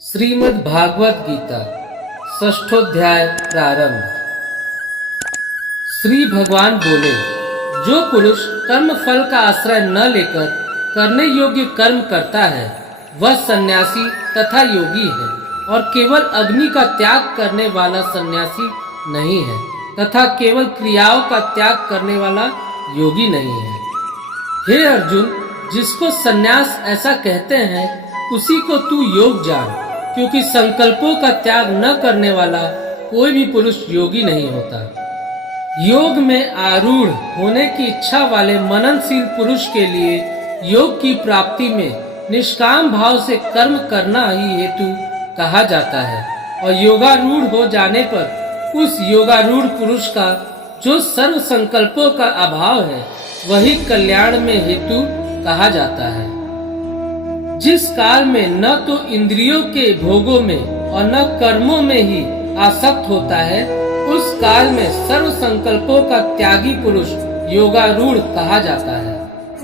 श्रीमद् भागवत गीता षष्ठोध्याय प्रारंभ। श्री भगवान बोले, जो पुरुष कर्म फल का आश्रय न लेकर करने योग्य कर्म करता है वह सन्यासी तथा योगी है, और केवल अग्नि का त्याग करने वाला सन्यासी नहीं है तथा केवल क्रियाओं का त्याग करने वाला योगी नहीं है। हे अर्जुन, जिसको सन्यास ऐसा कहते हैं उसी को तू योग जान, क्योंकि संकल्पों का त्याग न करने वाला कोई भी पुरुष योगी नहीं होता। योग में आरूढ़ होने की इच्छा वाले मननशील पुरुष के लिए योग की प्राप्ति में निष्काम भाव से कर्म करना ही हेतु कहा जाता है, और योगारूढ़ हो जाने पर उस योगारूढ़ पुरुष का जो सर्व संकल्पों का अभाव है वही कल्याण में हेतु कहा जाता है। जिस काल में न तो इंद्रियों के भोगों में और न कर्मों में ही आसक्त होता है, उस काल में सर्व संकल्पों का त्यागी पुरुष योगारूढ़ कहा जाता है।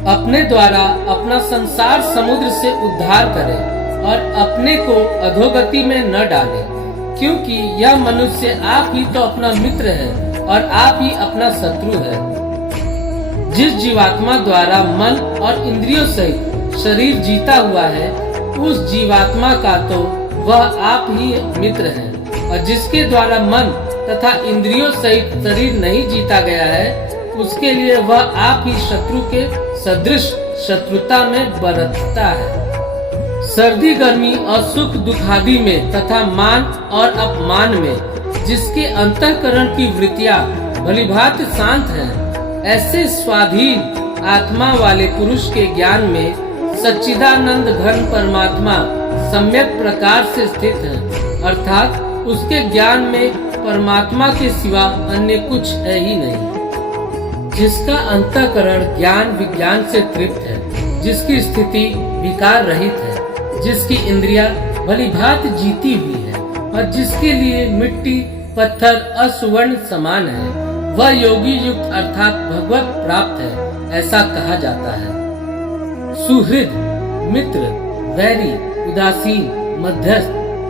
अपने द्वारा अपना संसार समुद्र से उद्धार करे और अपने को अधोगति में न डाले, क्योंकि यह मनुष्य आप ही तो अपना मित्र है और आप ही अपना शत्रु है। जिस जीवात्मा द्वारा मन और इंद्रियों सहित शरीर जीता हुआ है, उस जीवात्मा का तो वह आप ही मित्र है, और जिसके द्वारा मन तथा इंद्रियों सहित शरीर नहीं जीता गया है उसके लिए वह आप ही शत्रु के सदृश शत्रुता में बरतता है। सर्दी गर्मी और सुख दुख आदि में तथा मान और अपमान में जिसके अंतःकरण की वृत्तियां भलीभांति शांत हैं, ऐसे स्वाधीन आत्मा वाले पुरुष के ज्ञान में सच्चिदानंद घन परमात्मा सम्यक प्रकार से स्थित है, अर्थात उसके ज्ञान में परमात्मा के सिवा अन्य कुछ है ही नहीं। जिसका अंतःकरण ज्ञान विज्ञान से तृप्त है, जिसकी स्थिति विकार रहित है, जिसकी इंद्रियां भलीभांति जीती हुई है और जिसके लिए मिट्टी पत्थर और सुवर्ण समान है, वह योगी युक्त अर्थात भगवत प्राप्त है, ऐसा कहा जाता है। सुहृद, मित्र, वैरी, उदासीन, मध्यस्थ,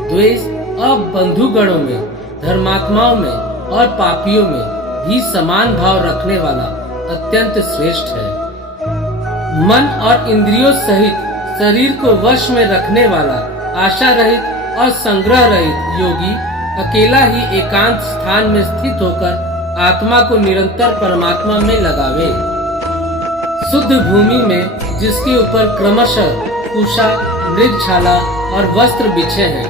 द्वेष और बंधुगणों में, धर्मात्माओं में और पापियों में भी समान भाव रखने वाला अत्यंत श्रेष्ठ है। मन और इंद्रियों सहित शरीर को वश में रखने वाला आशा रहित और संग्रह रहित योगी अकेला ही एकांत स्थान में स्थित होकर आत्मा को निरंतर परमात्मा में लगावे। शुद्ध भूमि में जिसके ऊपर क्रमशः कुशा, मृगछाला और वस्त्र बिछे हैं,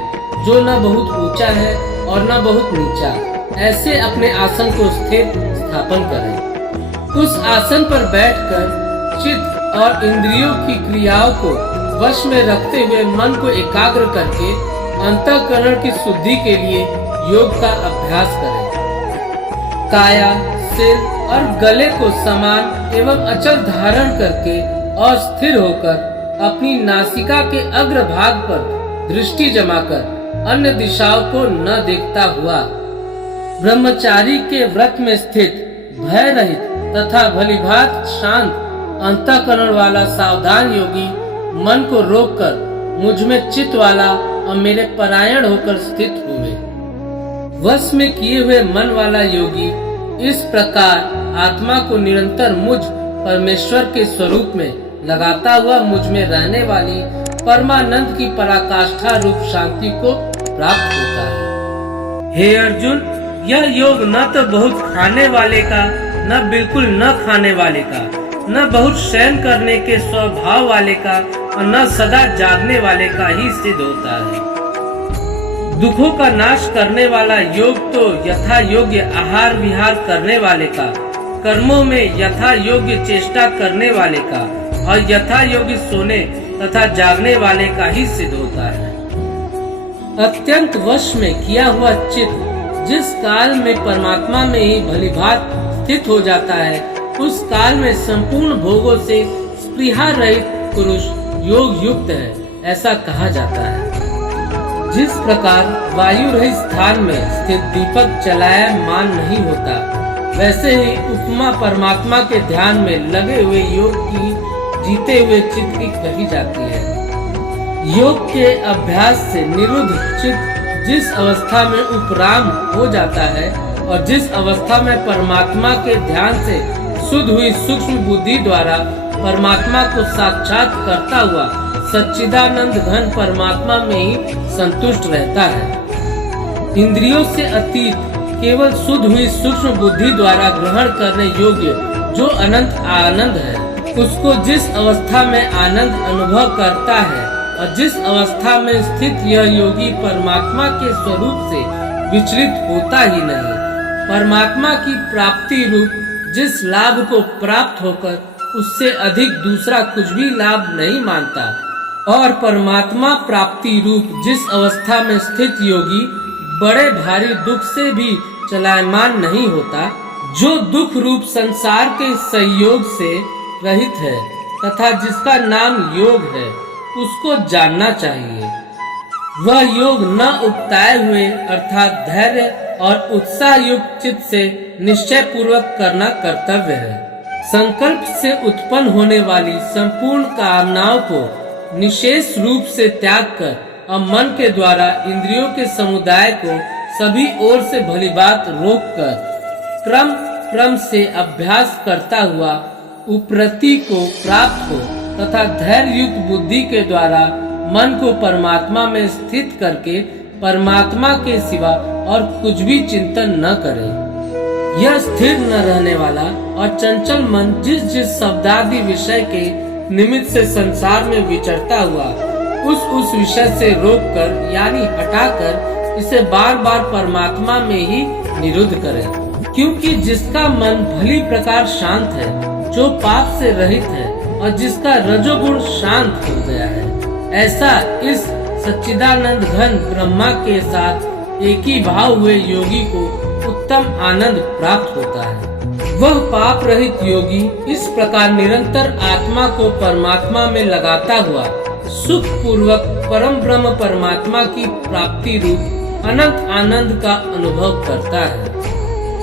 जो न बहुत ऊंचा है और न बहुत नीचा, ऐसे अपने आसन को स्थिर स्थापन करें। उस आसन पर बैठकर चित्त और इंद्रियों की क्रियाओं को वश में रखते हुए मन को एकाग्र करके अंतःकरण की शुद्धि के लिए योग का अभ्यास करें। काया, सिर और गले को समान एवं अचल धारण करके और स्थिर होकर अपनी नासिका के अग्र भाग पर दृष्टि जमाकर अन्य दिशाओं को न देखता हुआ ब्रह्मचारी के व्रत में स्थित भय रहित तथा भलीभांति शांत अंतःकरण वाला सावधान योगी मन को रोककर मुझ में चित्त वाला और मेरे परायण होकर स्थित हुए। वश में किए हुए मन वाला योगी इस प्रकार आत्मा को निरंतर मुझ परमेश्वर के स्वरूप में लगाता हुआ मुझ में रहने वाली परमानंद की पराकाष्ठा रूप शांति को प्राप्त होता है। हे अर्जुन, यह योग न तो बहुत खाने वाले का, न बिल्कुल न खाने वाले का, न बहुत शयन करने के स्वभाव वाले का और न सदा जागने वाले का ही सिद्ध होता है। दुखों का नाश करने वाला योग तो यथा योग्य आहार विहार करने वाले का, कर्मों में यथा योग्य चेष्टा करने वाले का और यथा योग्य सोने तथा जागने वाले का ही सिद्ध होता है। अत्यंत वश में किया हुआ चित्त जिस काल में परमात्मा में ही भलीभांति स्थित हो जाता है, उस काल में संपूर्ण भोगों से स्पृहा रहित पुरुष योग युक्त है, ऐसा कहा जाता है। जिस प्रकार वायु रहित स्थान में स्थित दीपक चलायमान नहीं होता, वैसे ही उपमा परमात्मा के ध्यान में लगे हुए योग की जीते हुए चित्त की कही जाती है। योग के अभ्यास से निरुद्ध चित्त जिस अवस्था में उपराम हो जाता है और जिस अवस्था में परमात्मा के ध्यान से शुद्ध हुई सूक्ष्म बुद्धि द्वारा परमात्मा को साक्षात करता हुआ सच्चिदानंद घन परमात्मा में ही संतुष्ट रहता है। इंद्रियों से अतीत केवल शुद्ध हुई सूक्ष्म बुद्धि द्वारा ग्रहण करने योग्य जो अनंत आनंद है, उसको जिस अवस्था में आनंद अनुभव करता है और जिस अवस्था में स्थित यह योगी परमात्मा के स्वरूप से विचलित होता ही नहीं, परमात्मा की प्राप्ति रूप जिस लाभ को प्राप्त होकर उससे अधिक दूसरा कुछ भी लाभ नहीं मानता और परमात्मा प्राप्ति रूप जिस अवस्था में स्थित योगी बड़े भारी दुख से भी चलायमान नहीं होता, जो दुख रूप संसार के संयोग से रहित है तथा जिसका नाम योग है, उसको जानना चाहिए। वह योग न उपताए हुए अर्थात धैर्य और उत्साह युक्त चित्त से निश्चय पूर्वक करना कर्तव्य है। संकल्प से उत्पन्न होने वाली संपूर्ण कामनाओं को निशेष रूप से त्याग कर और मन के द्वारा इंद्रियों के समुदाय को सभी ओर से भली बात रोक कर क्रम क्रम से अभ्यास करता हुआ उपरति को प्राप्त हो तथा धैर्य युक्त बुद्धि के द्वारा मन को परमात्मा में स्थित करके परमात्मा के सिवा और कुछ भी चिंतन न करे। यह स्थिर न रहने वाला और चंचल मन जिस जिस शब्दादि विषय के निमित्त से संसार में विचरता हुआ उस विषय से रोककर यानी हटाकर इसे बार बार परमात्मा में ही निरुद्ध करे। क्योंकि जिसका मन भली प्रकार शांत है, जो पाप से रहित है और जिसका रजोगुण शांत हो गया है, ऐसा इस सच्चिदानंद घन ब्रह्मा के साथ एक ही भाव हुए योगी को उत्तम आनंद प्राप्त होता है। वह पाप रहित योगी इस प्रकार निरंतर आत्मा को परमात्मा में लगाता हुआ सुख पूर्वक परम ब्रह्म परमात्मा की प्राप्ति रूप अनंत आनंद का अनुभव करता है।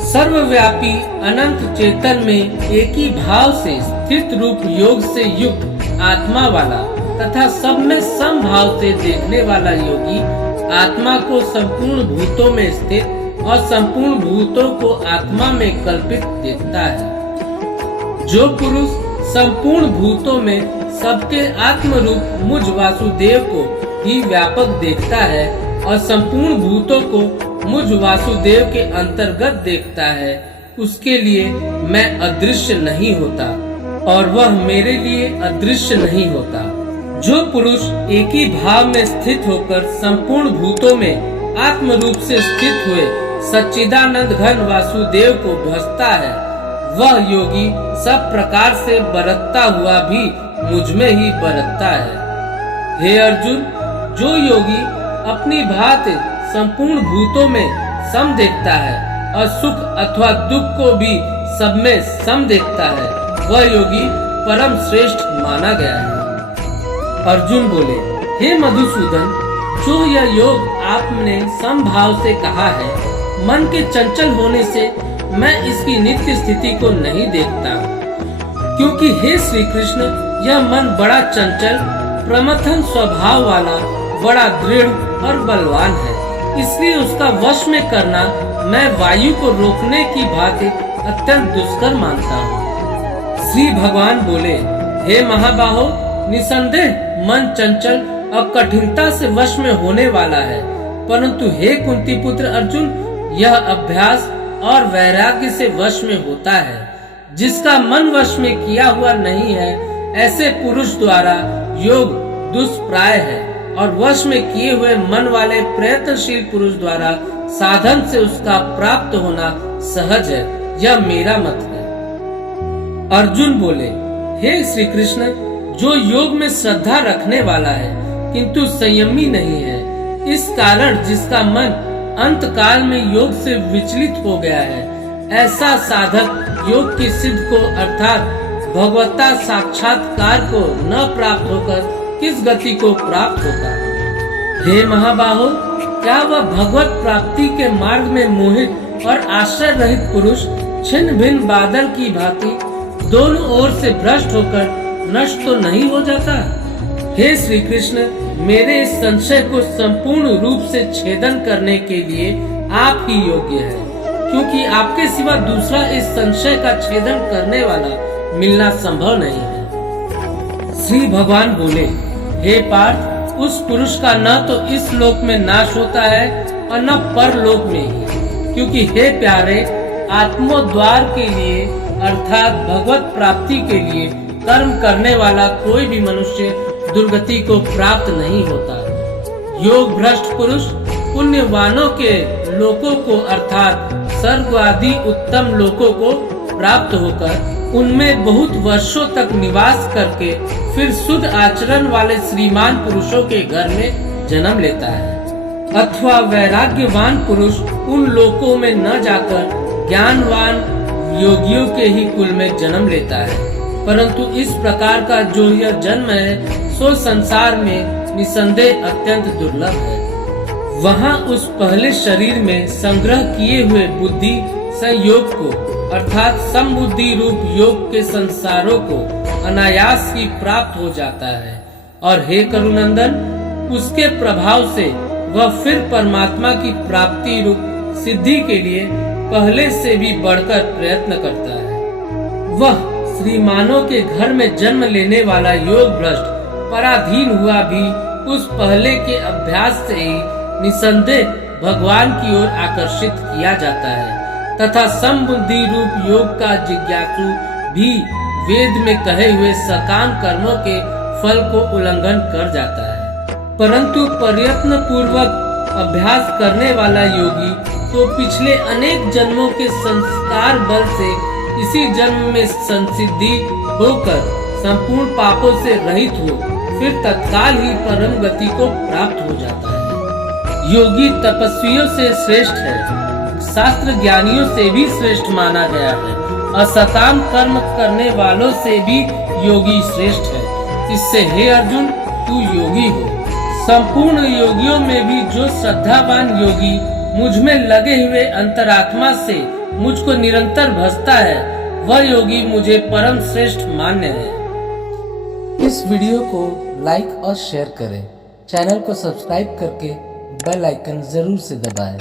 सर्वव्यापी अनंत चेतन में एक ही भाव से स्थित रूप योग से युक्त आत्मा वाला तथा सब में समभाव से देखने वाला योगी आत्मा को संपूर्ण भूतों में स्थित और संपूर्ण भूतों को आत्मा में कल्पित देखता है। जो पुरुष संपूर्ण भूतों में सबके आत्म रूप मुझ वासुदेव को ही व्यापक देखता है और संपूर्ण भूतों को मुझ वासुदेव के अंतर्गत देखता है, उसके लिए मैं अदृश्य नहीं होता और वह मेरे लिए अदृश्य नहीं होता। जो पुरुष एक ही भाव में स्थित होकर संपूर्ण भूतों में आत्म रूप से स्थित हुए सच्चिदानंद घन वासुदेव को भजता है, वह योगी सब प्रकार से बरतता हुआ भी मुझ में ही बरतता है। हे अर्जुन, जो योगी अपनी भांति संपूर्ण भूतों में सम देखता है और सुख अथवा दुख को भी सब में सम देखता है, वह योगी परम श्रेष्ठ माना गया है। अर्जुन बोले, हे मधुसूदन, जो यह योग आपने समभाव से कहा है, मन के चंचल होने से मैं इसकी नित्य स्थिति को नहीं देखता, क्योंकि हे श्री कृष्ण, यह मन बड़ा चंचल प्रमथन स्वभाव वाला बड़ा दृढ़ और बलवान है, इसलिए उसका वश में करना मैं वायु को रोकने की भांति अत्यंत दुष्कर मानता हूँ। श्री भगवान बोले, हे महाबाहो, निसंदेह मन चंचल और कठिनता से वश में होने वाला है, परंतु हे कुंती पुत्र अर्जुन, यह अभ्यास और वैराग्य से वश में होता है। जिसका मन वश में किया हुआ नहीं है, ऐसे पुरुष द्वारा योग दुष्प्राय है और वश में किए हुए मन वाले प्रयत्नशील पुरुष द्वारा साधन से उसका प्राप्त होना सहज है, यह मेरा मत है। अर्जुन बोले, हे श्री कृष्ण, जो योग में श्रद्धा रखने वाला है किंतु संयमी नहीं है, इस कारण जिसका मन अंत काल में योग से विचलित हो गया है, ऐसा साधक योग की सिद्ध को अर्थात भगवता साक्षात्कार को न प्राप्त होकर किस गति को प्राप्त होता है? हे महाबाहो, क्या वह भगवत प्राप्ति के मार्ग में मोहित और आश्रय रहित पुरुष छिन्न भिन्न बादल की भांति दोनों ओर से भ्रष्ट होकर नष्ट तो नहीं हो जाता? हे श्री कृष्ण, मेरे इस संशय को संपूर्ण रूप से छेदन करने के लिए आप ही योग्य हैं, क्योंकि आपके सिवा दूसरा इस संशय का छेदन करने वाला मिलना संभव नहीं है। श्री भगवान बोले, हे पार्थ, उस पुरुष का न तो इस लोक में नाश होता है और न परलोक में ही, क्योंकि हे प्यारे, आत्मोद्धार के लिए अर्थात भगवत प्राप्ति के लिए कर्म करने वाला कोई भी मनुष्य दुर्गति को प्राप्त नहीं होता। योग भ्रष्ट पुरुष पुण्यवानों के लोकों को अर्थात स्वर्ग आदि उत्तम लोकों को प्राप्त होकर उनमें बहुत वर्षों तक निवास करके फिर शुद्ध आचरण वाले श्रीमान पुरुषों के घर में जन्म लेता है। अथवा वैराग्यवान पुरुष उन लोकों में न जाकर ज्ञानवान योगियों के ही कुल में जन्म लेता है। परंतु इस प्रकार का जो यह जन्म है सो संसार में निसंदेह अत्यंत दुर्लभ है। वहाँ उस पहले शरीर में संग्रह किए हुए बुद्धि संयोग को अर्थात समबुद्धि रूप योग के संसारों को अनायास ही प्राप्त हो जाता है। और हे करुनंदन, उसके प्रभाव से वह फिर परमात्मा की प्राप्ति रूप सिद्धि के लिए पहले से भी बढ़कर प्रयत्न करता है। वह श्रीमानों के घर में जन्म लेने वाला योग भ्रष्ट पराधीन हुआ भी उस पहले के अभ्यास से ही निसंदेह भगवान की ओर आकर्षित किया जाता है तथा समबुद्धि रूप योग का जिज्ञासु भी वेद में कहे हुए सकाम कर्मों के फल को उल्लंघन कर जाता है। परंतु प्रयत्न पूर्वक अभ्यास करने वाला योगी तो पिछले अनेक जन्मों के संस्कार बल से इसी जन्म में संसिद्धि होकर संपूर्ण पापों से रहित हो फिर तत्काल ही परम गति को प्राप्त हो जाता है। योगी तपस्वियों से श्रेष्ठ है, शास्त्र ज्ञानियों से भी श्रेष्ठ माना गया है और सकाम कर्म करने वालों से भी योगी श्रेष्ठ है। इससे हे अर्जुन, तू योगी हो। संपूर्ण योगियों में भी जो श्रद्धावान योगी मुझ में लगे हुए अंतरात्मा से मुझको निरंतर भजता है वह योगी मुझे परम श्रेष्ठ मान्य है। इस वीडियो को लाइक और शेयर करें। चैनल को सब्सक्राइब करके बेल आइकन जरूर से दबाएं।